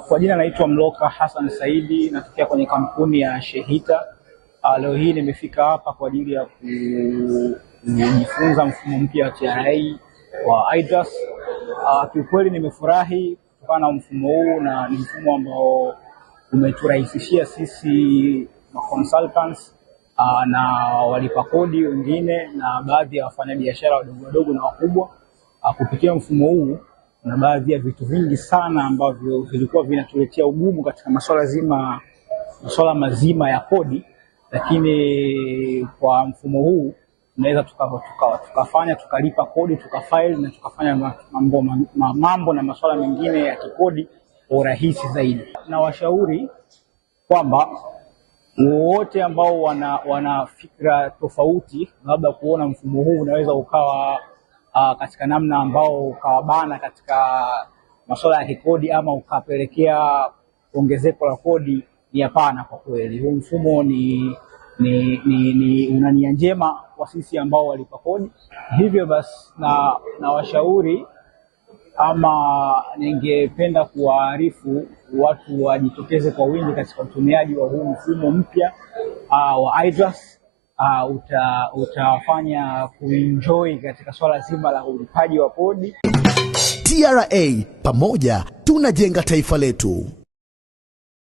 Kwa jina naitwa Mloka Hassan Saidi, natokea kwenye kampuni ya Shehita. Leo hii nimefika hapa kwa ajili ya kujifunza mfumo mpya wa TRA wa IDRAS. Kiukweli nimefurahi kutokana na mfumo huu, na ni mfumo ambao umeturahisishia sisi consultants na walipa kodi wengine na baadhi ya wafanyabiashara wadogo wadogo na wakubwa. Kupitia mfumo huu na baadhi ya vitu vingi sana ambavyo vilikuwa vinatuletea ugumu katika masuala mazima ya kodi, lakini kwa mfumo huu tunaweza tukafanya tukalipa kodi, tukafile na tukafanya mambo na masuala mengine ya kikodi kwa urahisi zaidi. Na washauri kwamba wote ambao wana fikra tofauti, labda kuona mfumo huu unaweza ukawa katika namna ambao ukawabana katika masuala ya kikodi ama ukapelekea ongezeko la kodi, ni hapana. Kwa kweli huu mfumo ni una nia njema kwa sisi ambao walipa kodi. Hivyo basi na washauri ama ningependa kuwaarifu watu wajitokeze kwa wingi katika utumiaji wa huu mfumo mpya wa IDRAS. Utafanya kuenjoy katika swala zima la ulipaji wa kodi. TRA, pamoja tunajenga taifa letu.